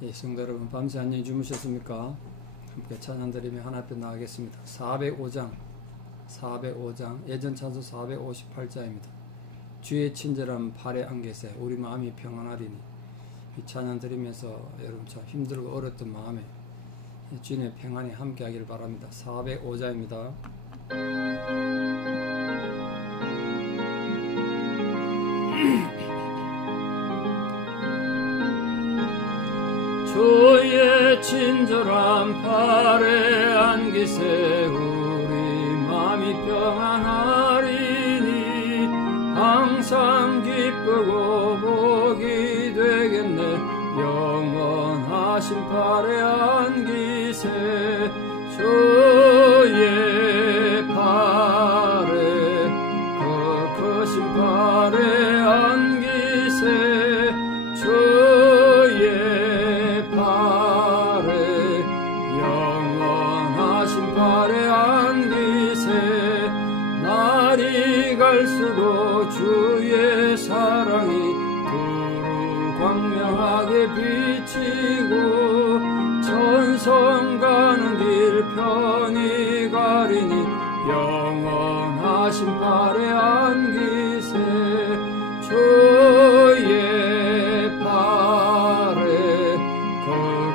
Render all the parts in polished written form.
예, 성도 여러분, 밤새 안녕히 주무셨습니까? 함께 찬양 드리며 하나 앞에 나가겠습니다. 405장 예전 찬송 458자입니다. 주의 친절함 발에 안기세 우리 마음이 평안하리니. 이 찬양 드리면서 여러분 참 힘들고 어렸던 마음에 주님의 평안이 함께 하기를 바랍니다. 405자입니다. 주의 친절한 팔에 안기세 우리 마음이 평안하리니. 항상 기쁘고 복이 되겠네 영원하신 팔에 안기세. 주의 팔에 그 크신 팔에 안기세. 주의 발에 안기세. 날이 갈수록 주의 사랑이 두루 광명하게 비치고 천성 가는 길 편히 가리니. 영원하신 발에 안기세. 주의 팔에 그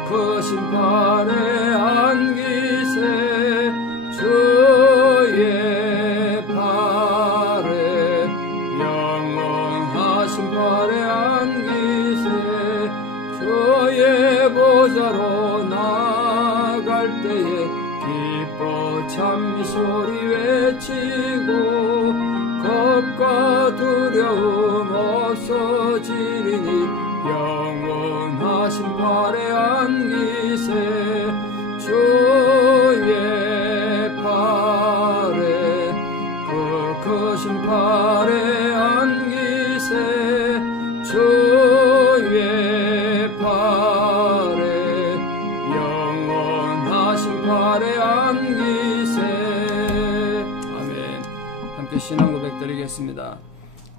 크신 팔에 안기세. 주의 팔에 영원하신 팔에 안기세. 주의 보좌로 나갈 때에 기뻐 찬미 소리 외치고 겁과 두려움 없어지리니. 영원하신 팔에 안기세. 주의 팔에 그 크신 팔에 안기세. 주의 팔에 영원하신 팔에 안기세. 아멘. 함께 신앙 고백 드리겠습니다.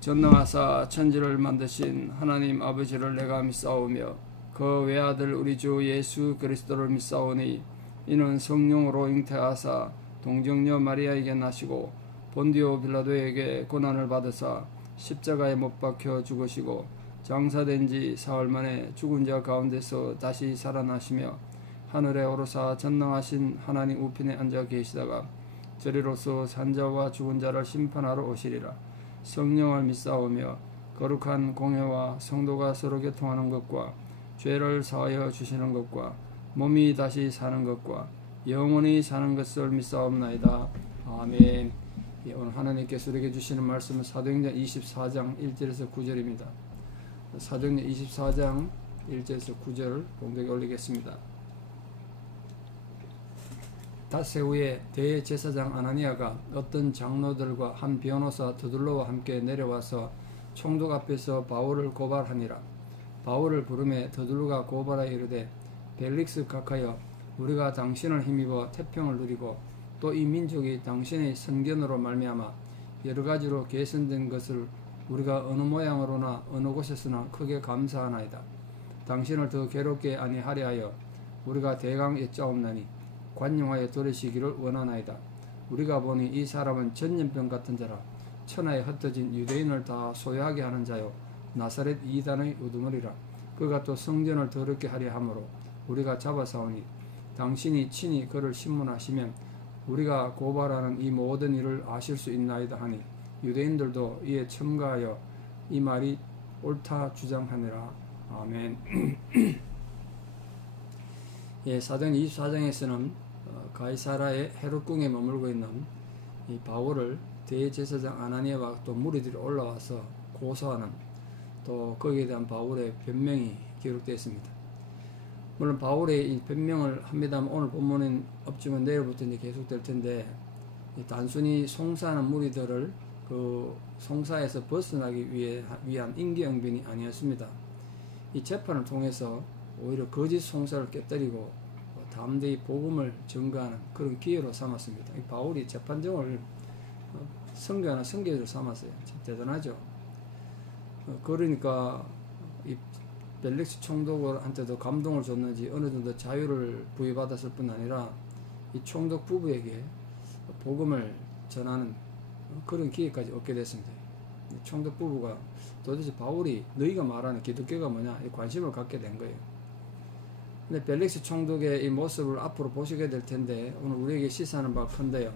전능하사 천지를 만드신 하나님 아버지를 내가 믿사오며 그 외아들 우리 주 예수 그리스도를 믿사오니. 이는 성령으로 잉태하사 동정녀 마리아에게 나시고 본디오 빌라도에게 고난을 받으사 십자가에 못 박혀 죽으시고 장사된 지 사흘 만에 죽은 자 가운데서 다시 살아나시며 하늘에 오르사 전능하신 하나님 우편에 앉아 계시다가 저리로서 산자와 죽은 자를 심판하러 오시리라. 성령을 믿사오며 거룩한 공회와 성도가 서로 교통하는 것과 죄를 사하여 주시는 것과 몸이 다시 사는 것과 영원히 사는 것을 믿사옵나이다. 아멘. 오늘 하나님께서 우리에게 주시는 말씀은 사도행전 24장 1절에서 9절입니다. 사도행전 24장 1절에서 9절 봉독에 올리겠습니다. 닷새 후에 대제사장 아나니아가 어떤 장로들과 한 변호사 드둘로와 함께 내려와서 총독 앞에서 바울을 고발하니라. 바울을 부르매 드둘로가 고발하여 이르되 벨릭스 각하여 우리가 당신을 힘입어 태평을 누리고 또 이 민족이 당신의 선견으로 말미암아 여러가지로 개선된 것을 우리가 어느 모양으로나 어느 곳에서나 크게 감사하나이다. 당신을 더 괴롭게 아니하려 하여 우리가 대강 여짜옵나니 관용하여 들으시기를 원하나이다. 우리가 보니 이 사람은 전염병 같은 자라 천하에 흩어진 유대인을 다 소유하게 하는 자요 나사렛 이단의 우두머리라. 그가 또 성전을 더럽게 하려 하므로 우리가 잡아사오니 당신이 친히 그를 신문하시면 우리가 고발하는 이 모든 일을 아실 수 있나이다 하니 유대인들도 이에 첨가하여 이 말이 옳다 주장하니라. 아멘. 예, 사도행 24장에서는 가이사라의 헤롯궁에 머물고 있는 이 바울을 대제사장 아나니아와 또 무리들이 올라와서 고소하는, 또 거기에 대한 바울의 변명이 기록되어 있습니다. 물론 바울의 이 변명을 합니다만 오늘 본문은 없지만 내일부터 이제 계속될 텐데, 단순히 송사하는 무리들을 그 송사에서 벗어나기 위한 임기응변이 아니었습니다. 이 재판을 통해서 오히려 거짓 송사를 깨뜨리고 담대히 복음을 전가하는 그런 기회로 삼았습니다. 바울이 재판정을 선교하는 선교지로 삼았어요. 참 대단하죠. 그러니까 이 벨릭스 총독한테도 감동을 줬는지 어느 정도 자유를 부여받았을 뿐 아니라 이 총독 부부에게 복음을 전하는 그런 기회까지 얻게 됐습니다. 총독 부부가 도대체 바울이 너희가 말하는 기독교가 뭐냐 이 관심을 갖게 된 거예요. 근데 벨릭스 총독의 이 모습을 앞으로 보시게 될 텐데 오늘 우리에게 시사하는 바가 큰데요.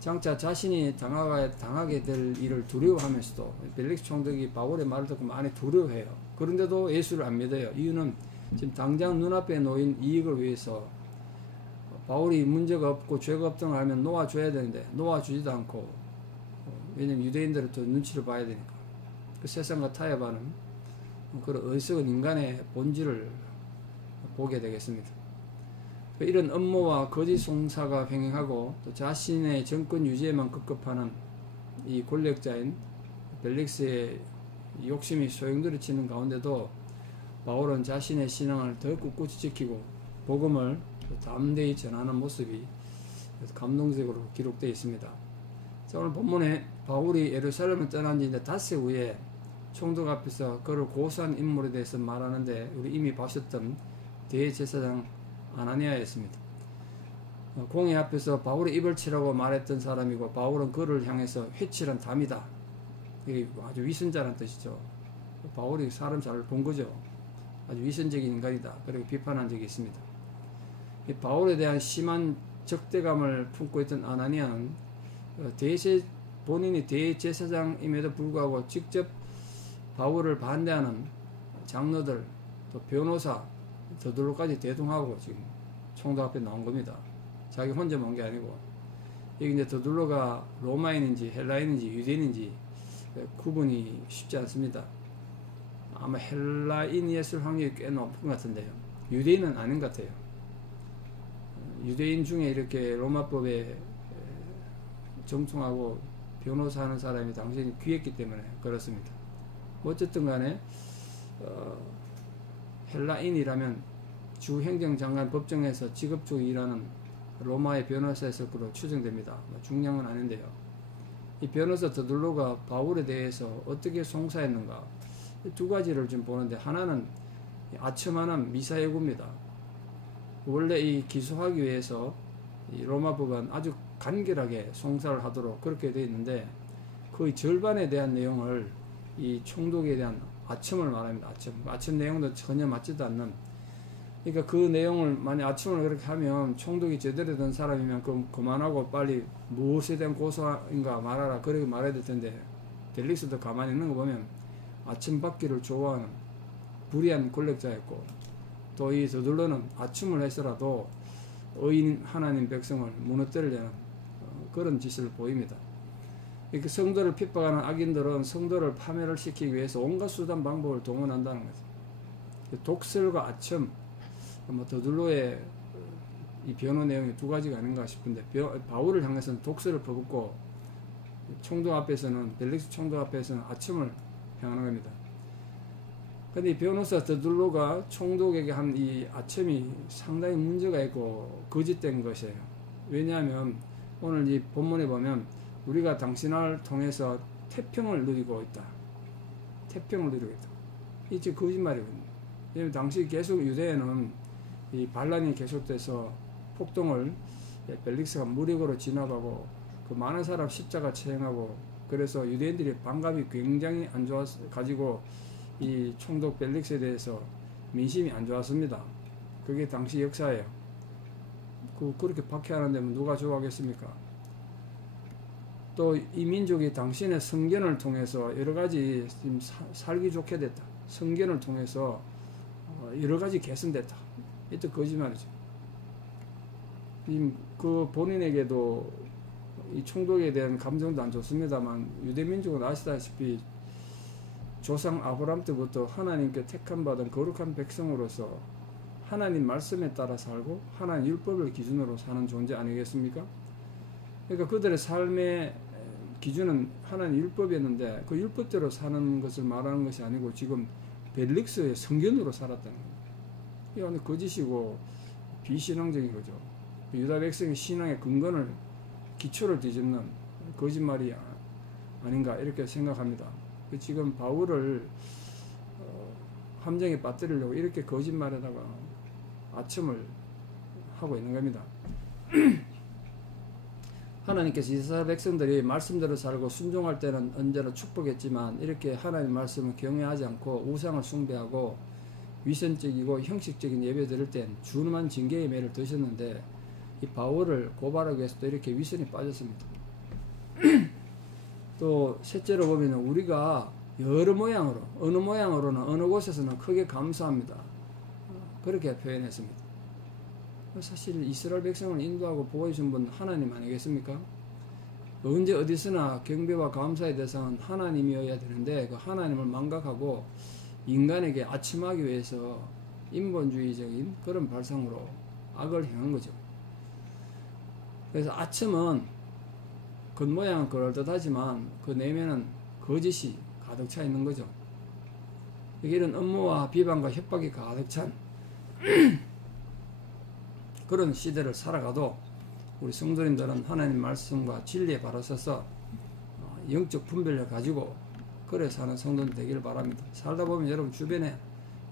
장차 자신이 당하게 될 일을 두려워하면서도 벨릭스 총독이 바울의 말을 듣고 많이 두려워해요. 그런데도 예수를 안 믿어요. 이유는 지금 당장 눈앞에 놓인 이익을 위해서 바울이 문제가 없고 죄가 없던 걸 알면 놓아줘야 되는데 놓아주지도 않고, 왜냐면 유대인들은 또 눈치를 봐야 되니까 그 세상과 타협하는 그런 어리석은 인간의 본질을 보게 되겠습니다. 이런 음모와 거짓 송사가 횡행하고 또 자신의 정권 유지에만 급급하는 이 권력자인 벨릭스의 욕심이 소용돌이 치는 가운데도 바울은 자신의 신앙을 더 꿋꿋이 지키고 복음을 담대히 전하는 모습이 감동적으로 기록되어 있습니다. 자, 오늘 본문에 바울이 예루살렘을 떠난 지 이제 닷새 후에 총독 앞에서 그를 고소한 인물에 대해서 말하는데 우리 이미 보셨던 대제사장 아나니아였습니다. 공회 앞에서 바울의 입을 치라고 말했던 사람이고 바울은 그를 향해서 회칠한 담이다. 이게 아주 위선자란 뜻이죠. 바울이 사람 잘 본 거죠. 아주 위선적인 인간이다. 그렇게 비판한 적이 있습니다. 바울에 대한 심한 적대감을 품고 있던 아나니아는 본인이 대제사장임에도 불구하고 직접 바울을 반대하는 장로들, 또 변호사, 저들로까지 대동하고 지금 총독 앞에 나온 겁니다. 자기 혼자 온 게 아니고. 이게 이제 더둘로가 로마인인지 헬라인인지 유대인인지 구분이 쉽지 않습니다. 아마 헬라인이었을 확률이 꽤 높은 것 같은데요. 유대인은 아닌 것 같아요. 유대인 중에 이렇게 로마법에 정통하고 변호사 하는 사람이 당신이 귀했기 때문에 그렇습니다. 어쨌든 간에 헬라인이라면 주 행정장관 법정에서 직업적으로 일하는 로마의 변호사였을 것으로 추정됩니다. 중량은 아닌데요. 이 변호사 더둘로가 바울에 대해서 어떻게 송사했는가 두 가지를 좀 보는데, 하나는 아첨하는 미사여구입니다. 원래 이 기소하기 위해서 이 로마 법은 아주 간결하게 송사를 하도록 그렇게 되어 있는데 거의 절반에 대한 내용을 이 총독에 대한 아첨을 말합니다. 아첨 내용도 전혀 맞지도 않는. 그러니까 그 내용을 만약 아첨을 그렇게 하면 총독이 제대로 된 사람이면 그만하고 빨리 무엇에 대한 고소인가 말하라 그렇게 말해야 될 텐데, 벨릭스도 가만히 있는 거 보면 아첨 받기를 좋아하는 불의한 권력자였고, 또 이 더둘로는 아첨을 해서라도 의인 하나님 백성을 무너뜨리려는 그런 짓을 보입니다. 이렇게 성도를 핍박하는 악인들은 성도를 파멸을 시키기 위해서 온갖 수단 방법을 동원한다는 거죠. 독설과 아첨, 더둘로의 이 변호 내용이 두 가지가 아닌가 싶은데, 바울을 향해서는 독설을 퍼붓고 총독 앞에서는, 벨릭스 총독 앞에서는 아첨을 행하는 겁니다. 근데 이 변호사 더둘로가 총독에게 한 이 아첨이 상당히 문제가 있고 거짓된 것이에요. 왜냐하면 오늘 이 본문에 보면 우리가 당신을 통해서 태평을 누리고 있다. 태평을 누리고 있다. 이 지금 거짓말이거든요. 왜냐하면 당시 계속 유대에는 이 반란이 계속돼서 폭동을 벨릭스가 무력으로 진압하고 그 많은 사람 십자가 처형하고, 그래서 유대인들이 반감이 굉장히 안 좋았 가지고 이 총독 벨릭스에 대해서 민심이 안 좋았습니다. 그게 당시 역사예요. 그렇게 박해하는데 누가 좋아하겠습니까? 또 이 민족이 당신의 성견을 통해서 여러 가지 살기 좋게 됐다. 성견을 통해서 여러 가지 개선됐다. 이것도 거짓말이죠. 그 본인에게도 이 총독에 대한 감정도 안 좋습니다만, 유대민족은 아시다시피 조상 아브라함 때부터 하나님께 택함받은 거룩한 백성으로서 하나님 말씀에 따라 살고 하나님 율법을 기준으로 사는 존재 아니겠습니까? 그러니까 그들의 삶의 기준은 하나님 율법이었는데 그 율법대로 사는 것을 말하는 것이 아니고 지금 벨릭스의 성견으로 살았다는 거예요. 이게 완전 거짓이고 비신앙적인 거죠. 유다 백성의 신앙의 근간을, 기초를 뒤집는 거짓말이 아닌가 이렇게 생각합니다. 지금 바울을 함정에 빠뜨리려고 이렇게 거짓말에다가 아첨을 하고 있는 겁니다. 하나님께서 이스라엘 백성들이 말씀대로 살고 순종할 때는 언제나 축복했지만 이렇게 하나님 말씀을 경외하지 않고 우상을 숭배하고 위선적이고 형식적인 예배 드릴 땐 준엄한 징계의 매를 드셨는데 이 바울을 고발하기 위해서 또 이렇게 위선이 빠졌습니다. 또 셋째로 보면 우리가 여러 모양으로 어느 모양으로는 어느 곳에서는 크게 감사합니다. 그렇게 표현했습니다. 사실 이스라엘 백성을 인도하고 보호해준 분 하나님 아니겠습니까? 언제 어디서나 경배와 감사의 대상은 하나님이어야 되는데 그 하나님을 망각하고 인간에게 아첨하기 위해서 인본주의적인 그런 발상으로 악을 행한 거죠. 그래서 아첨은 겉모양은 그럴듯하지만 그 내면은 거짓이 가득 차 있는 거죠. 이런 업무와 비방과 협박이 가득 찬 그런 시대를 살아가도 우리 성도님들은 하나님 말씀과 진리에 바로 서서 영적 분별을 가지고 그래 사는 성도들 되기를 바랍니다. 살다 보면 여러분 주변에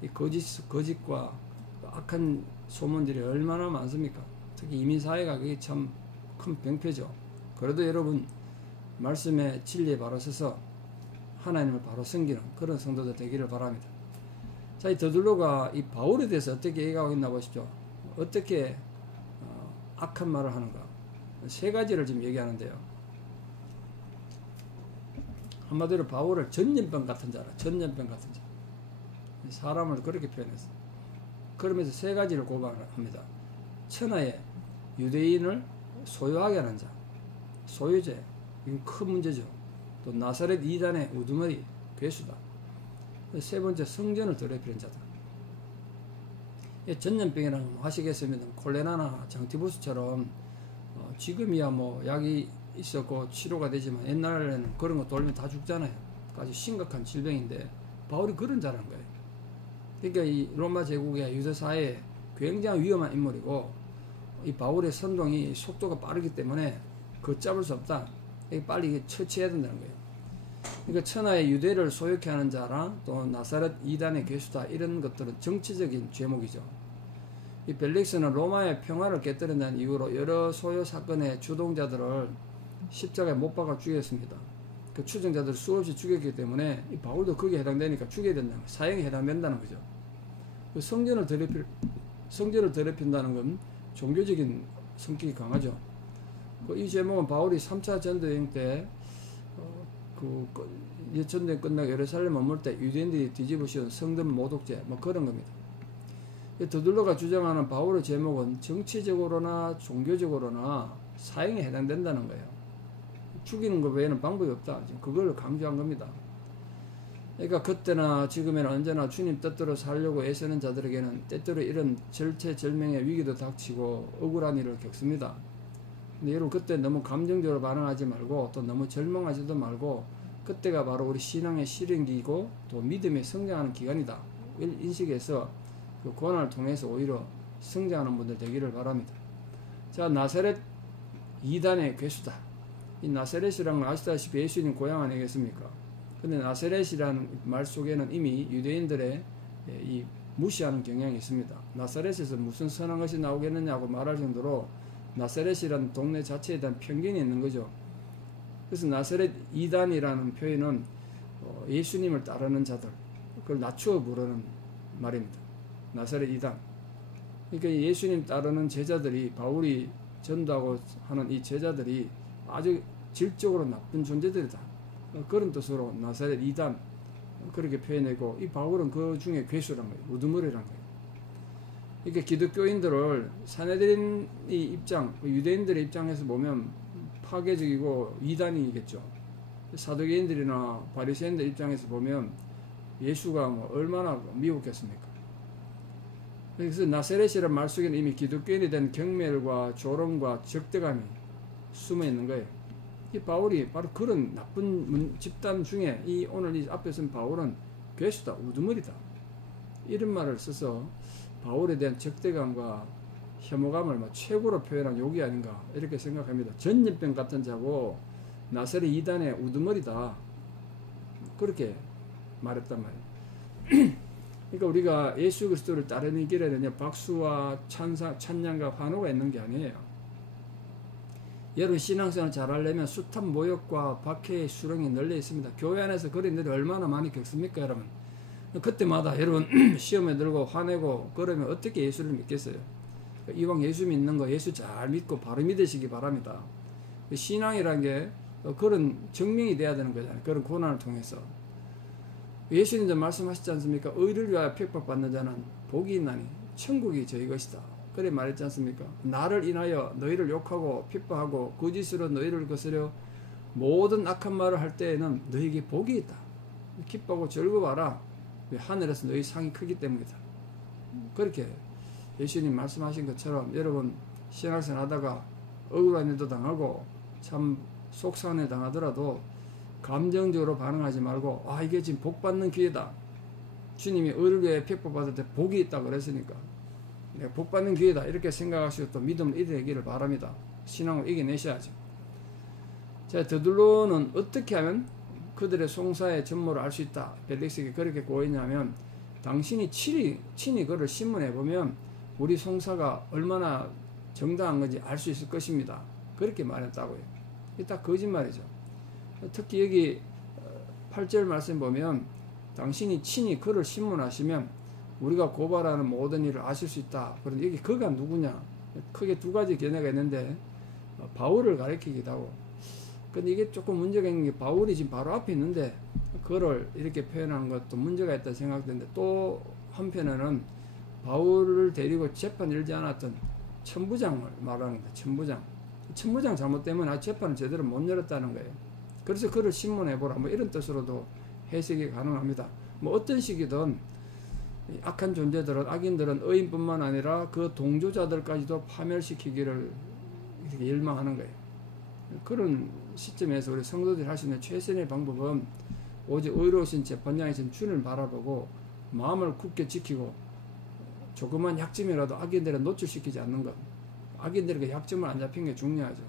이 거짓과 악한 소문들이 얼마나 많습니까? 특히 이민사회가 그게 참 큰 병폐죠. 그래도 여러분 말씀의 진리에 바로 서서 하나님을 바로 섬기는 그런 성도들 되기를 바랍니다. 자, 이 더둘로가 이 바울에 대해서 어떻게 얘기하고 있나 보십시오. 어떻게 악한 말을 하는가. 세 가지를 지금 얘기하는데요. 한마디로 바울을 전염병 같은 자라. 전염병 같은 자. 사람을 그렇게 표현했어요. 그러면서 세 가지를 고발합니다. 천하의 유대인을 소유하게 하는 자. 소유죄. 이건 큰 문제죠. 또 나사렛 이단의 우두머리, 괴수다. 세 번째 성전을 더럽히는 자다. 전염병이라는 건 아시겠습니다. 콜레라나 장티푸스처럼 지금이야 뭐 약이 있었고 치료가 되지만 옛날에는 그런 거 돌면 다 죽잖아요. 아주 심각한 질병인데 바울이 그런 자라는 거예요. 그러니까 이 로마 제국의 유대 사회에 굉장히 위험한 인물이고 이 바울의 선동이 속도가 빠르기 때문에 걷잡을 수 없다. 빨리 처치해야 된다는 거예요. 그러니까 천하의 유대를 소유케 하는 자랑 또 나사렛 이단의 괴수다 이런 것들은 정치적인 죄목이죠. 이 벨릭스는 로마의 평화를 깨뜨린다는 이유로 여러 소요 사건의 주동자들을 십자가에 못 박아 죽였습니다. 그 추종자들을 수없이 죽였기 때문에 이 바울도 거기에 해당되니까 죽여야 된다는 거예요. 사형에 해당된다는 거죠. 그 성전을 더럽힌다는 건 종교적인 성격이 강하죠. 이 제목은 바울이 3차 전도여행 때 전도여행 끝나고 예루살렘 머물 때 유대인들이 뒤집어 씌운 성전 모독죄 뭐 그런 겁니다. 더둘로가 주장하는 바울의 제목은 정치적으로나 종교적으로나 사형에 해당된다는 거예요. 죽이는 것 외에는 방법이 없다. 그걸 강조한 겁니다. 그러니까 그때나 지금에는 언제나 주님 뜻대로 살려고 애쓰는 자들에게는 때때로 이런 절체절명의 위기도 닥치고 억울한 일을 겪습니다. 근데 여러분 그때 너무 감정적으로 반응하지 말고 또 너무 절망하지도 말고 그때가 바로 우리 신앙의 실행기이고 또 믿음의 성장하는 기간이다. 인식해서 그 고난을 통해서 오히려 성장하는 분들 되기를 바랍니다. 자, 나사렛 이단의 괴수다. 이 나사렛이라는 건 아시다시피 예수님 고향 아니겠습니까? 근데 나사렛이라는 말 속에는 이미 유대인들의 이 무시하는 경향이 있습니다. 나사렛에서 무슨 선한 것이 나오겠느냐고 말할 정도로 나사렛이라는 동네 자체에 대한 편견이 있는 거죠. 그래서 나사렛 이단이라는 표현은 예수님을 따르는 자들, 그걸 낮추어 부르는 말입니다. 나사렛 이단. 그러니까 예수님 따르는 제자들이 바울이 전도하고 하는 이 제자들이 아주 질적으로 나쁜 존재들이다. 그런 뜻으로 나사렛 이단 그렇게 표현하고 이 바울은 그 중에 괴수란 거예요. 우두머리란 거예요. 그러니까 기독교인들을 사내들인 이 입장, 유대인들의 입장에서 보면 파괴적이고 이단이겠죠. 사두개인들이나 바리새인들 입장에서 보면 예수가 뭐 얼마나 미웠겠습니까? 그래서 나사렛이라는 말 속에는 이미 기독교인에 대한 경멸과 조롱과 적대감이 숨어 있는 거예요. 이 바울이 바로 그런 나쁜 집단 중에 오늘 이 앞에 쓴 바울은 괴수다, 우두머리다 이런 말을 써서 바울에 대한 적대감과 혐오감을 최고로 표현한 욕이 아닌가 이렇게 생각합니다. 전염병 같은 자고 나사렛 이단의 우두머리다 그렇게 말했단 말이에요. 그러니까 우리가 예수 그리스도를 따르는 길에는 박수와 찬양과 환호가 있는 게 아니에요. 여러분 신앙생활 잘하려면 숱한 모욕과 박해의 수렁이 널려 있습니다. 교회 안에서 그런 일이 얼마나 많이 겪습니까 여러분. 그때마다 여러분 시험에 들고 화내고 그러면 어떻게 예수를 믿겠어요. 이왕 예수 믿는 거 예수 잘 믿고 바로 믿으시기 바랍니다. 신앙이란 게 그런 증명이 돼야 되는 거잖아요. 그런 고난을 통해서. 예수님도 말씀하셨지 않습니까? 의를 위하여 핍박받는 자는 복이 있나니 천국이 저희 것이다. 그래 말했지 않습니까? 나를 인하여 너희를 욕하고 핍박하고 거짓으로 너희를 거스려 모든 악한 말을 할 때에는 너희에게 복이 있다. 기뻐하고 즐거워하라. 하늘에서 너희 상이 크기 때문이다. 그렇게 예수님 말씀하신 것처럼 여러분 신앙생활 하다가 억울한 일도 당하고 참 속상한 일 당하더라도 감정적으로 반응하지 말고 아 이게 지금 복 받는 기회다. 주님이 의를 위해 핍박받을 때 복이 있다 그랬으니까 내가 복 받는 기회다 이렇게 생각하시고 또 믿음을 이겨내기를 바랍니다. 신앙을 이겨내셔야죠. 자, 더둘로는 어떻게 하면 그들의 송사의 전모를 알 수 있다. 벨릭스에게 그렇게 고했냐면 당신이 친히 그를 신문해 보면 우리 송사가 얼마나 정당한 건지 알 수 있을 것입니다. 그렇게 말했다고요. 이게 딱 거짓말이죠. 특히 여기 8절 말씀 보면 당신이 친히 그를 신문하시면 우리가 고발하는 모든 일을 아실 수 있다. 그런데 여기 그가 누구냐? 크게 두 가지 견해가 있는데 바울을 가리키기도 하고 근데 이게 조금 문제가 있는 게 바울이 지금 바로 앞에 있는데 그를 이렇게 표현한 것도 문제가 있다 생각되는데 또 한편에는 바울을 데리고 재판 열지 않았던 천부장을 말하는 거예요. 천부장 잘못되면 재판을 제대로 못 열었다는 거예요. 그래서 그를 신문해보라 뭐 이런 뜻으로도 해석이 가능합니다. 뭐 어떤 식이든 악한 존재들은 악인들은 의인뿐만 아니라 그 동조자들까지도 파멸시키기를 이렇게 열망하는 거예요. 그런 시점에서 우리 성도들이 할 수 있는 최선의 방법은 오직 의로우신 재판장이신 주님을 바라보고 마음을 굳게 지키고 조그만 약점이라도 악인들에 노출시키지 않는 것. 악인들에게 약점을 안 잡힌 게 중요하죠.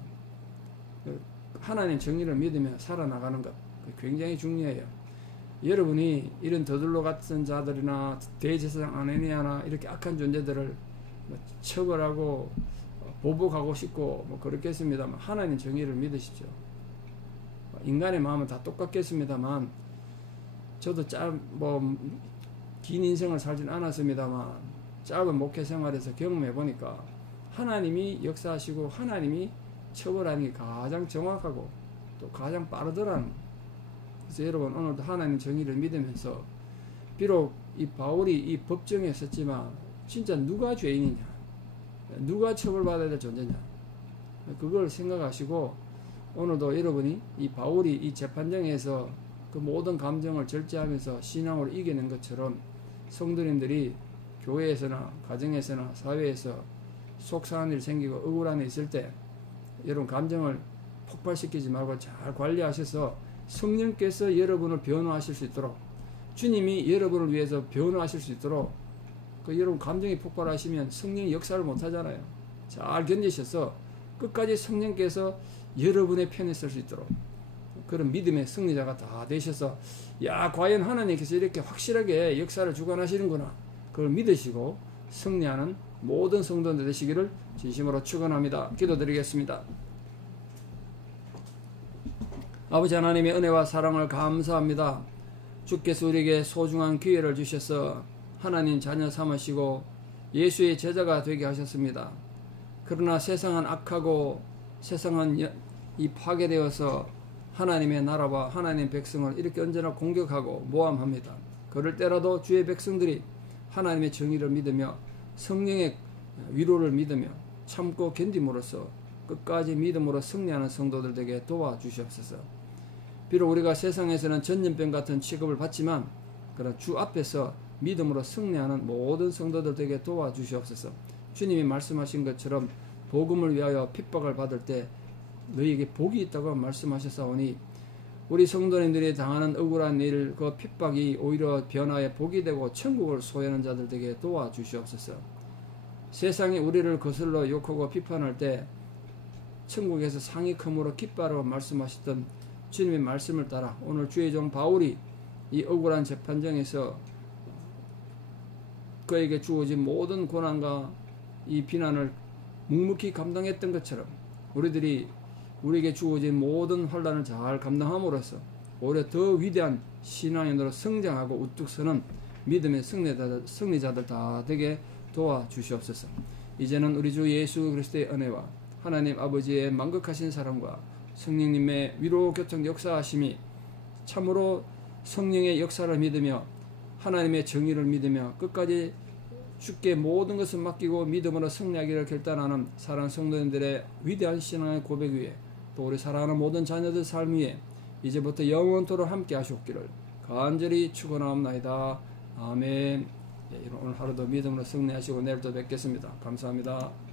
하나님 정의를 믿으며 살아나가는 것. 굉장히 중요해요. 여러분이 이런 더둘로 같은 자들이나 대제사장 아네니아나 이렇게 악한 존재들을 처벌하고 보복하고 싶고 뭐 그렇겠습니다만 하나님 정의를 믿으십시오. 인간의 마음은 다 똑같겠습니다만 저도 긴 인생을 살진 않았습니다만 짧은 목회 생활에서 경험해 보니까 하나님이 역사하시고 하나님이 처벌하는 게 가장 정확하고 또 가장 빠르더라는. 그래서 여러분 오늘도 하나님 정의를 믿으면서 비록 이 바울이 이 법정에 섰지만 진짜 누가 죄인이냐, 누가 처벌받아야 될 존재냐, 그걸 생각하시고 오늘도 여러분이 이 바울이 이 재판정에서 그 모든 감정을 절제하면서 신앙으로 이겨낸 것처럼 성도님들이 교회에서나 가정에서나 사회에서 속상한 일 생기고 억울한 일 있을 때 여러분 감정을 폭발시키지 말고 잘 관리하셔서 성령께서 여러분을 변호하실 수 있도록 주님이 여러분을 위해서 변호하실 수 있도록 여러분 감정이 폭발하시면 성령이 역사를 못하잖아요. 잘 견디셔서 끝까지 성령께서 여러분의 편에 설 수 있도록 그런 믿음의 승리자가 다 되셔서 야 과연 하나님께서 이렇게 확실하게 역사를 주관하시는구나 그걸 믿으시고 승리하는 모든 성도들 되시기를 진심으로 축원합니다. 기도드리겠습니다. 아버지 하나님의 은혜와 사랑을 감사합니다. 주께서 우리에게 소중한 기회를 주셔서 하나님 자녀 삼으시고 예수의 제자가 되게 하셨습니다. 그러나 세상은 악하고 세상은 이 파괴되어서 하나님의 나라와 하나님의 백성을 이렇게 언제나 공격하고 모함합니다. 그럴 때라도 주의 백성들이 하나님의 정의를 믿으며 성령의 위로를 믿으며 참고 견딤으로써 끝까지 믿음으로 승리하는 성도들 되게 도와주시옵소서. 비록 우리가 세상에서는 전염병 같은 취급을 받지만 그런 주 앞에서 믿음으로 승리하는 모든 성도들 되게 도와주시옵소서. 주님이 말씀하신 것처럼 복음을 위하여 핍박을 받을 때 너희에게 복이 있다고 말씀하셨사오니 우리 성도님들이 당하는 억울한 일, 그 핍박이 오히려 변화의 복이 되고 천국을 소유하는 자들 되게 도와주시옵소서. 세상이 우리를 거슬러 욕하고 비판할 때 천국에서 상이 크므로 기뻐하라고 말씀하셨던 주님의 말씀을 따라 오늘 주의 종 바울이 이 억울한 재판정에서 그에게 주어진 모든 고난과 이 비난을 묵묵히 감당했던 것처럼 우리에게 주어진 모든 환난을 잘 감당함으로써 오히려 더 위대한 신앙인으로 성장하고 우뚝 서는 믿음의 승리자들 다 되게 도와주시옵소서. 이제는 우리 주 예수 그리스도의 은혜와 하나님 아버지의 만극하신 사랑과 성령님의 위로 교통 역사하심이 참으로 성령의 역사를 믿으며 하나님의 정의를 믿으며 끝까지 주께 모든 것을 맡기고 믿음으로 승리하기를 결단하는 사랑하는 성도님들의 위대한 신앙의 고백 위에 또 우리 사랑하는 모든 자녀들 삶 위에 이제부터 영원토록 함께 하시옵기를 간절히 축원하옵나이다. 아멘. 오늘 하루도 믿음으로 승리하시고 내일 또 뵙겠습니다. 감사합니다.